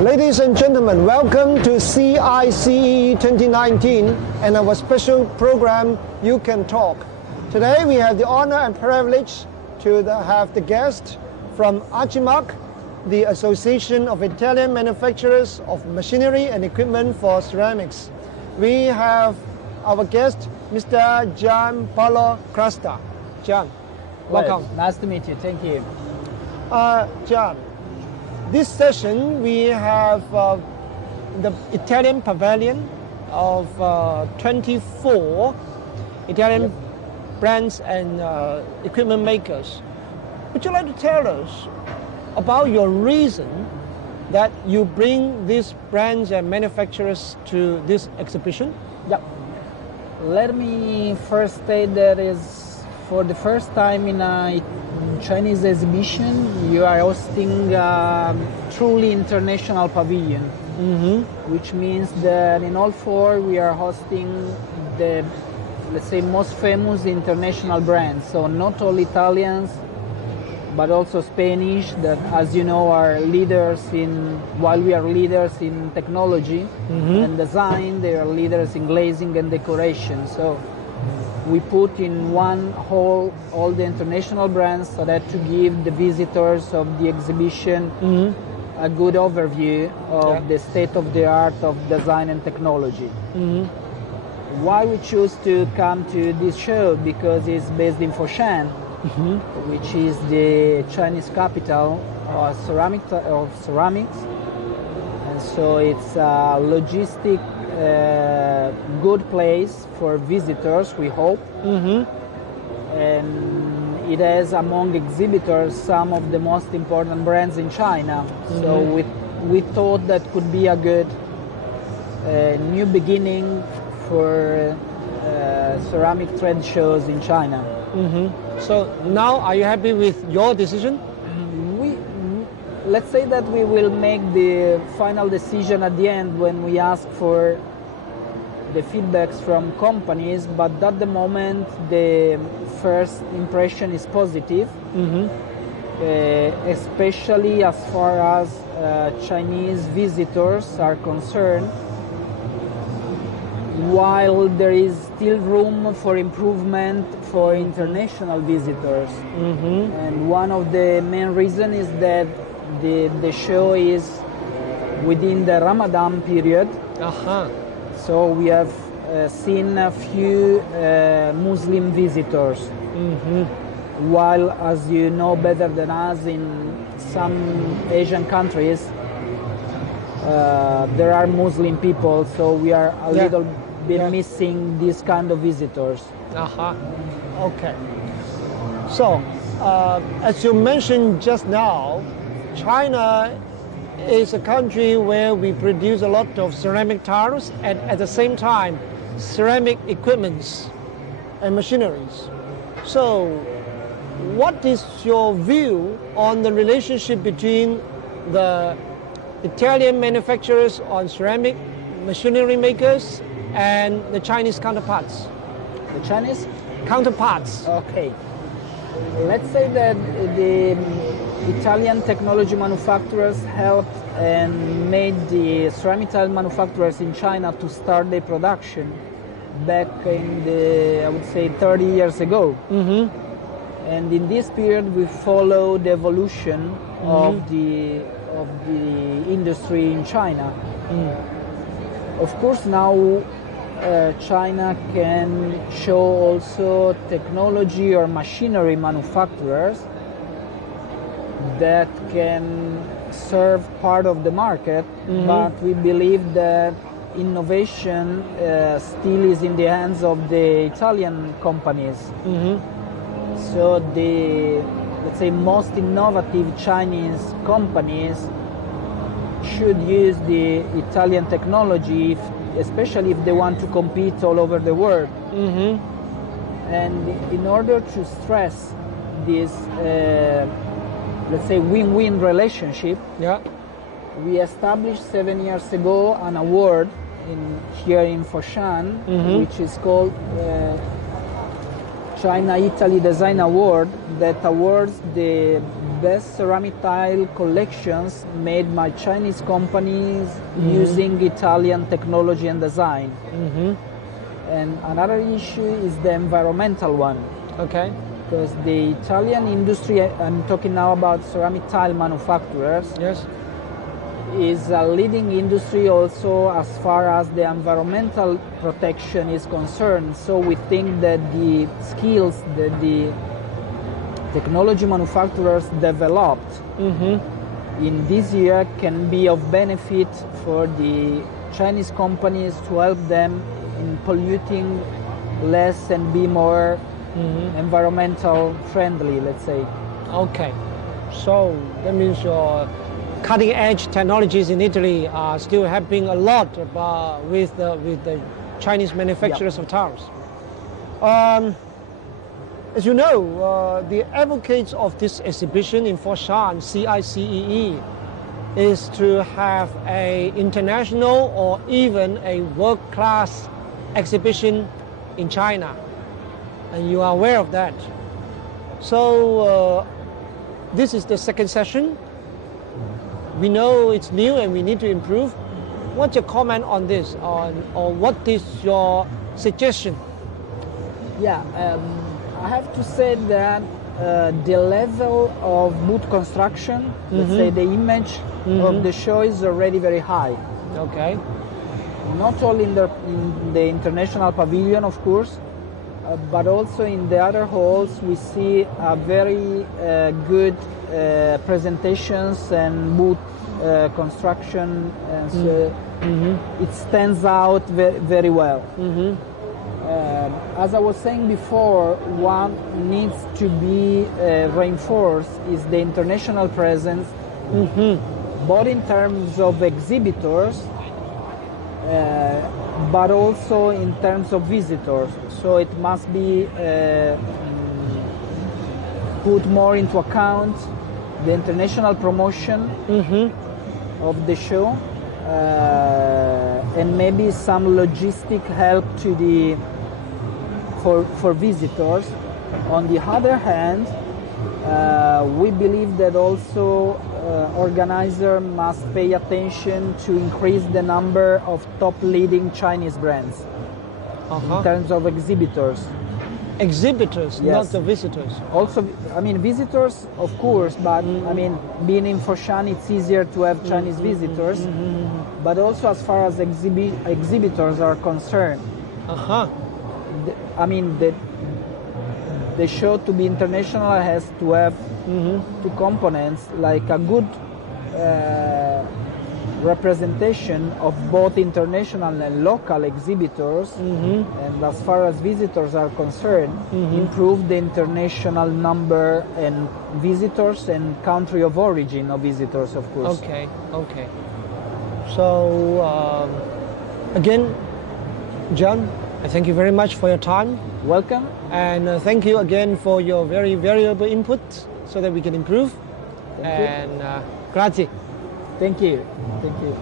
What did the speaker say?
Ladies and gentlemen, welcome to CICE 2019 and our special program, You Can Talk. Today we have the honor and privilege to have the guest from ACIMAC, the Association of Italian Manufacturers of Machinery and Equipment for Ceramics. We have our guest, Mr. Gianpaolo Crasta. Gian, welcome. Well, nice to meet you. Thank you. Gian, this session we have the Italian pavilion of 24 Italian brands and equipment makers. Would you like to tell us about your reason that you bring these brands and manufacturers to this exhibition? Yeah. Let me first state that is for the first time in a Chinese exhibition, you are hosting a truly international pavilion, which means that in all four we are hosting the, let's say, most famous international brands. So not all Italians, but also Spanish, that, as you know, are leaders in, while we are leaders in technology and design, they are leaders in glazing and decoration. So we put in one hall all the international brands so that to give the visitors of the exhibition a good overview of the state of the art of design and technology. Why we choose to come to this show? Because it's based in Foshan, which is the Chinese capital of ceramics, and so it's a logistic good place for visitors, we hope, and it has among exhibitors some of the most important brands in China. So we thought that could be a good new beginning for ceramic trade shows in China. So now, are you happy with your decision? Let's say that we will make the final decision at the end when we ask for the feedbacks from companies, but at the moment the first impression is positive, especially as far as Chinese visitors are concerned, while there is still room for improvement for international visitors. And one of the main reasons is that the show is within the Ramadan period. So we have seen a few Muslim visitors, while, as you know better than us, in some Asian countries there are Muslim people, so we are a little bit missing these kind of visitors. Okay. So, as you mentioned just now, China is a country where we produce a lot of ceramic tiles and at the same time ceramic equipments and machineries. So what is your view on the relationship between the Italian manufacturers on ceramic machinery makers and the Chinese counterparts? The Chinese counterparts. Okay. Let's say that the Italian technology manufacturers helped and made the ceramic tile manufacturers in China to start their production back in the, I would say, 30 years ago. And in this period we follow the evolution of the industry in China. Of course now China can show also technology or machinery manufacturers that can serve part of the market, but we believe that innovation still is in the hands of the Italian companies. So the, let's say, most innovative Chinese companies should use the Italian technology, especially if they want to compete all over the world. And in order to stress this, let's say, win-win relationship, we established 7 years ago an award here in Foshan, which is called China-Italy Design Award that awards the best ceramic tile collections made by Chinese companies using Italian technology and design. And another issue is the environmental one. Okay. Because the Italian industry, I'm talking now about ceramic tile manufacturers, Yes. is a leading industry also as far as the environmental protection is concerned. So we think that the skills that the technology manufacturers developed in this year can be of benefit for the Chinese companies to help them in polluting less and be more environmental friendly, let's say. Okay. So that means your cutting edge technologies in Italy are still helping a lot with the Chinese manufacturers of tiles. As you know, the advocates of this exhibition in Foshan, CICEE, is to have an international or even a world-class exhibition in China. And you are aware of that. So this is the second session. We know it's new and we need to improve. What's your comment on this, or what is your suggestion? Yeah, I have to say that the level of booth construction, let's say the image of the show is already very high. Okay. Not only in the international pavilion, of course, but also in the other halls we see a very good presentations and booth construction, and so it stands out very well. As I was saying before, what needs to be reinforced is the international presence, both in terms of exhibitors, but also in terms of visitors. So it must be put more into account the international promotion of the show, and maybe some logistic help to the for visitors. On the other hand, we believe that also organizer must pay attention to increase the number of top leading Chinese brands in terms of exhibitors. Exhibitors, Yes. not the visitors. Also, I mean, visitors, of course, but I mean, being in Foshan, it's easier to have Chinese visitors, but also as far as exhibitors are concerned. I mean, the show to be international has to have two components, like a good representation of both international and local exhibitors, and as far as visitors are concerned, improve the international number and visitors and country of origin of visitors, of course. Okay, okay. So again, John, I thank you very much for your time. Welcome. And thank you again for your very valuable input so that we can improve. Thank you. And grazie. Thank you. Thank you.